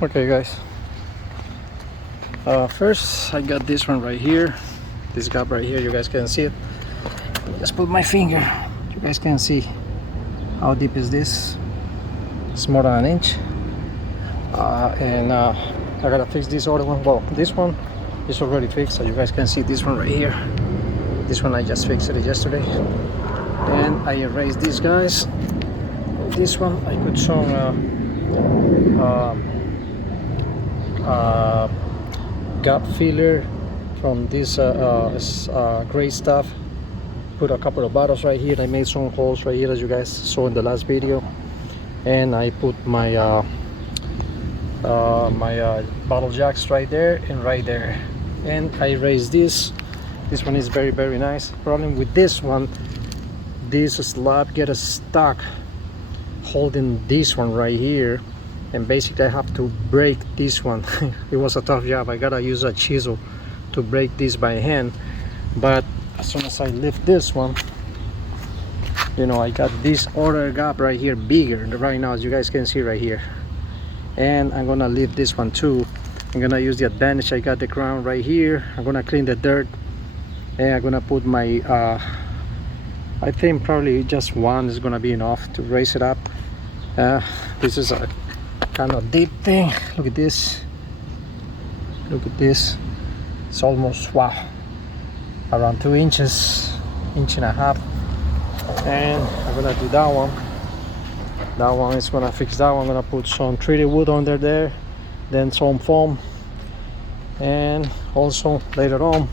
Okay guys, first I got this one right here, this gap right here. You guys can see it. Just put my finger, you guys can see how deep is this. It's more than an inch. And I gotta fix this other one. Well, this one is already fixed, so you guys can see this one right here. This one I just fixed it yesterday. And I erased these guys. This one I put some gap filler from this gray stuff. Put a couple of bottles right here. I made some holes right here as you guys saw in the last video. And I put my bottle jacks right there and right there. And I raised this. This one is very nice. Problem with this one, this slab gets stuck holding this one right here, and basically I have to break this one. It was a tough job. I gotta use a chisel to break this by hand, but as soon as I lift this one, you know, I got this other gap right here bigger right now, as you guys can see right here. And I'm gonna lift this one too. I'm gonna use the advantage I got the ground right here. I'm gonna clean the dirt, and I'm gonna put my I think probably just one is gonna be enough to raise it up. This is a kind of deep thing. Look at this. Look at this. It's almost, wow, around 2 inches, inch and a half. And I'm gonna do that one. That one is gonna fix that one. I'm gonna put some treated wood under there, then some foam, and also later on,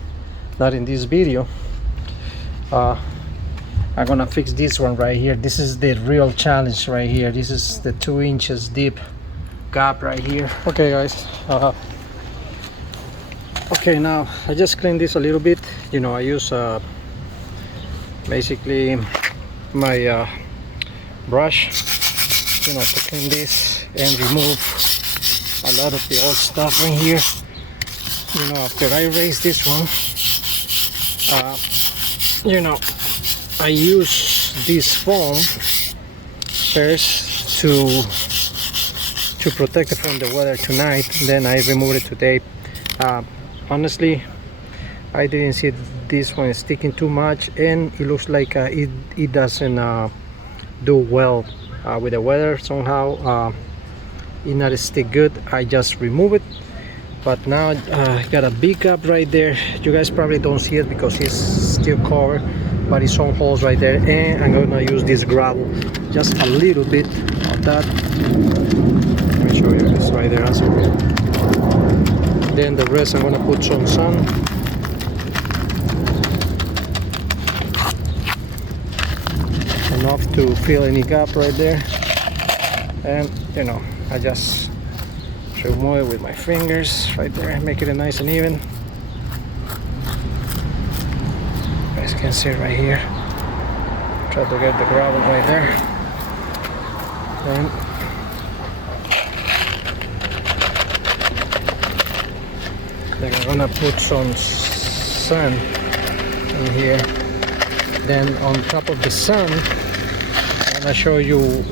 not in this video, I'm gonna fix this one right here. This is the real challenge right here. This is the 2 inches deep gap right here. Okay guys, okay, now I just cleaned this a little bit. You know, I use basically my brush, you know, to clean this and remove a lot of the old stuff in here. You know, after I raise this one, you know, I use this foam first to protect it from the weather tonight. Then I remove it today. Honestly, I didn't see this one sticking too much, and it looks like it doesn't do well with the weather. Somehow it not stick good. I just remove it. But now I got a big gap right there. You guys probably don't see it because it's still covered, but it's some holes right there. And I'm gonna use this gravel, just a little bit of that. Let me show you this right there also. Then the rest I'm gonna put some sand. Enough to fill any gap right there. And you know, I just remove it with my fingers right there, make it nice and even. You guys can see right here. Try to get the gravel right there. Then I'm gonna put some sand in here. Then on top of the sand, I'm gonna show you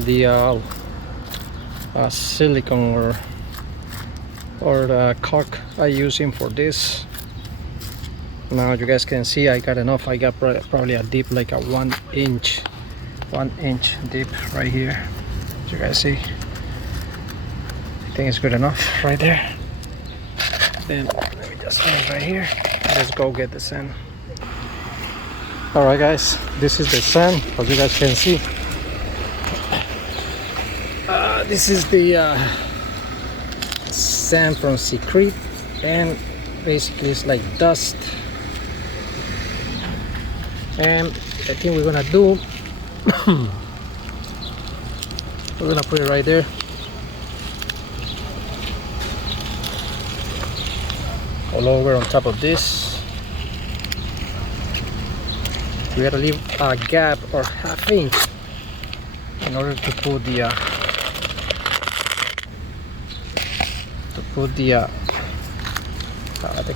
the silicone or the caulk I using for this. Now you guys can see I got enough. I got probably a deep like a 1 inch deep right here. As you guys see, I think it's good enough right there. Then let me just finish right here. Let's go get the sand. All right guys, this is the sand, as you guys can see. This is the sand from Secret, and basically it's like dust. And I think we're gonna do we're gonna put it right there. All over on top of this. We gotta leave a gap or ½ inch in order to put the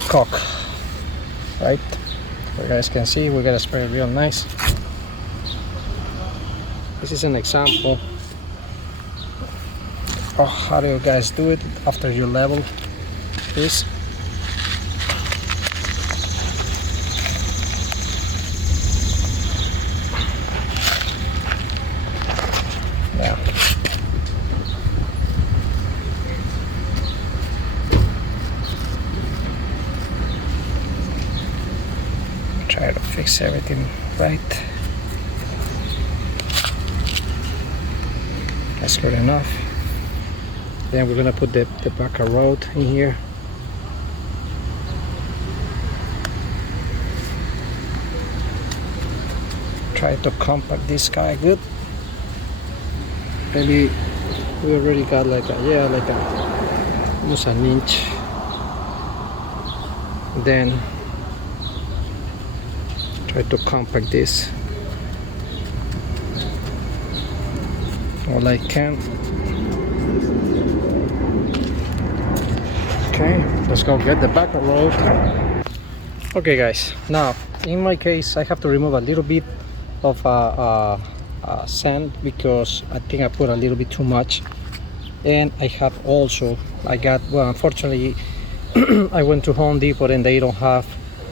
caulk, right? So you guys can see we gotta spray it real nice. This is an example Oh, how do you guys do it after you level this? Yeah. Try to fix everything right. That's good enough. Then we're gonna put the backer rod in here. Try to compact this guy good. Maybe we already got like almost an inch. Then try to compact this all I can. Okay, let's go get the backer rod. Okay guys, now in my case I have to remove a little bit of sand because I think I put a little bit too much, and I have also well, unfortunately I went to Home Depot and they don't have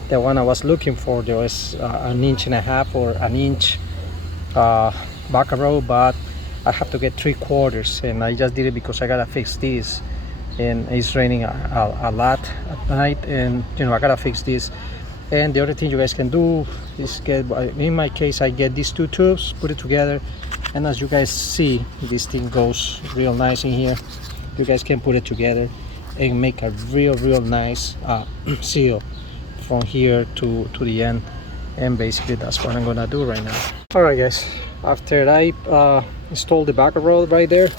the one I was looking for. There was an inch and a half or an inch backer rod, but I have to get 3/4, and I just did it because I gotta fix this, and it's raining a lot at night, and you know I gotta fix this. And the other thing you guys can do is get, in my case I get these two tubes, put it together, and as you guys see, this thing goes real nice in here. You guys can put it together and make a real nice seal from here to the end, and basically that's what I'm gonna do right now. All right guys, after I installed the backer rod right there,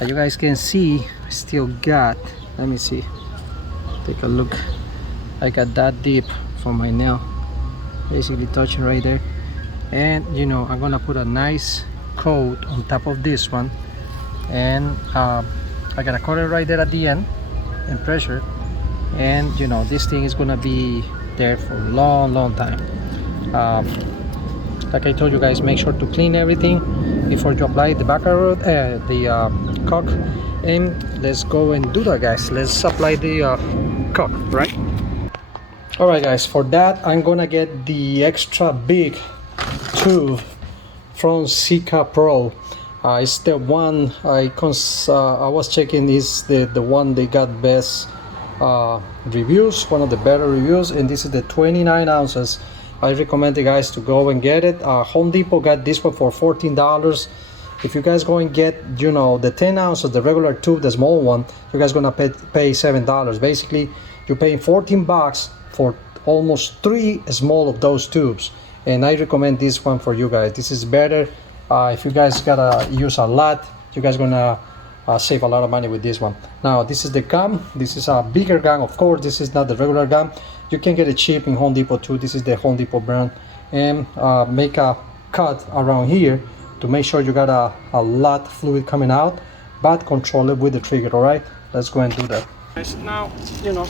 you guys can see I still got, let me see, take a look, I got that deep from my nail, basically touching right there. And you know I'm gonna put a nice coat on top of this one, and I gotta cut it right there at the end and pressure, and you know this thing is gonna be there for a long time. Like I told you guys, make sure to clean everything before you apply the backer rod, the caulk. And let's go and do that guys. Let's apply the caulk, right? All right guys, for that I'm gonna get the extra big tube from Sika Pro. It's the one I was checking, is the one they got best reviews, one of the better reviews, and this is the 29 ounces. I recommend you guys to go and get it. Home Depot got this one for $14. If you guys go and get, you know, the 10 ounces, the regular tube, the small one, you guys gonna pay $7. Basically you're paying 14 bucks for almost 3 small of those tubes, and I recommend this one for you guys. This is better. If you guys gotta use a lot, you guys gonna save a lot of money with this one. Now this is the gum. This is a bigger gum, of course. This is not the regular gum. You can get it cheap in Home Depot too. This is the Home Depot brand. And make a cut around here to make sure you got a lot of fluid coming out, but control it with the trigger. All right, let's go and do that. Now, you know,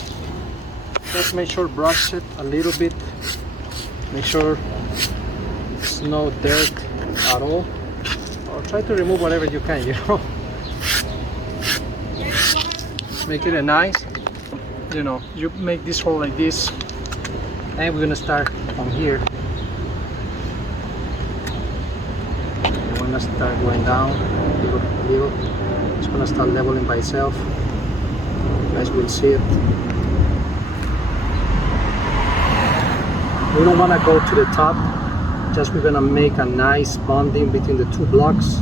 just make sure brush it a little bit, make sure there's no dirt at all, or try to remove whatever you can, you know. Make it a nice, you know, you make this hole like this, and we're gonna start from here. You wanna start going down little. It's gonna start leveling by itself. You guys will see it. We don't want to go to the top, just we're gonna make a nice bonding between the two blocks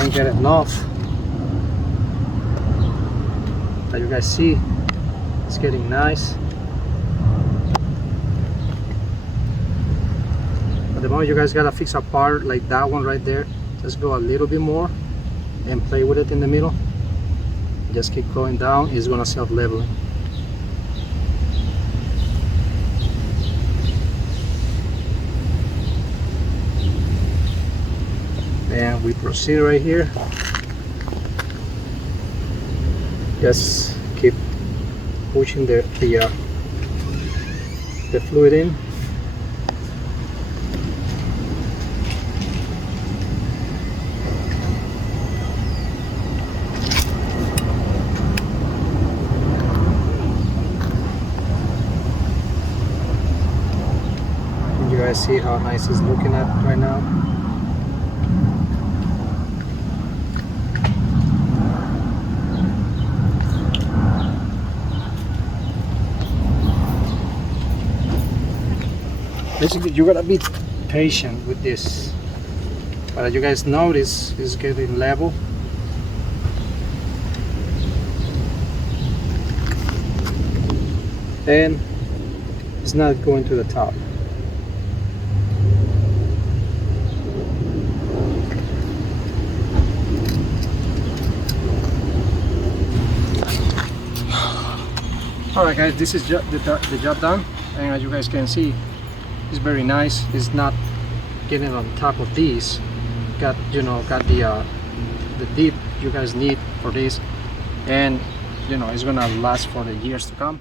and get it off. As you guys see, it's getting nice. At the moment you guys gotta fix a part like that one right there, just go a little bit more and play with it in the middle. Just keep going down, it's gonna self-leveling. And we proceed right here. Just keep pushing the fluid in. guys see how nice it's looking at right now? Basically, you gotta be patient with this. But as you guys notice, it's getting level. And it's not going to the top. Alright guys, this is the job done, and as you guys can see, it's very nice. It's not getting on top of these. Got the dip you guys need for this, and it's gonna last for the years to come.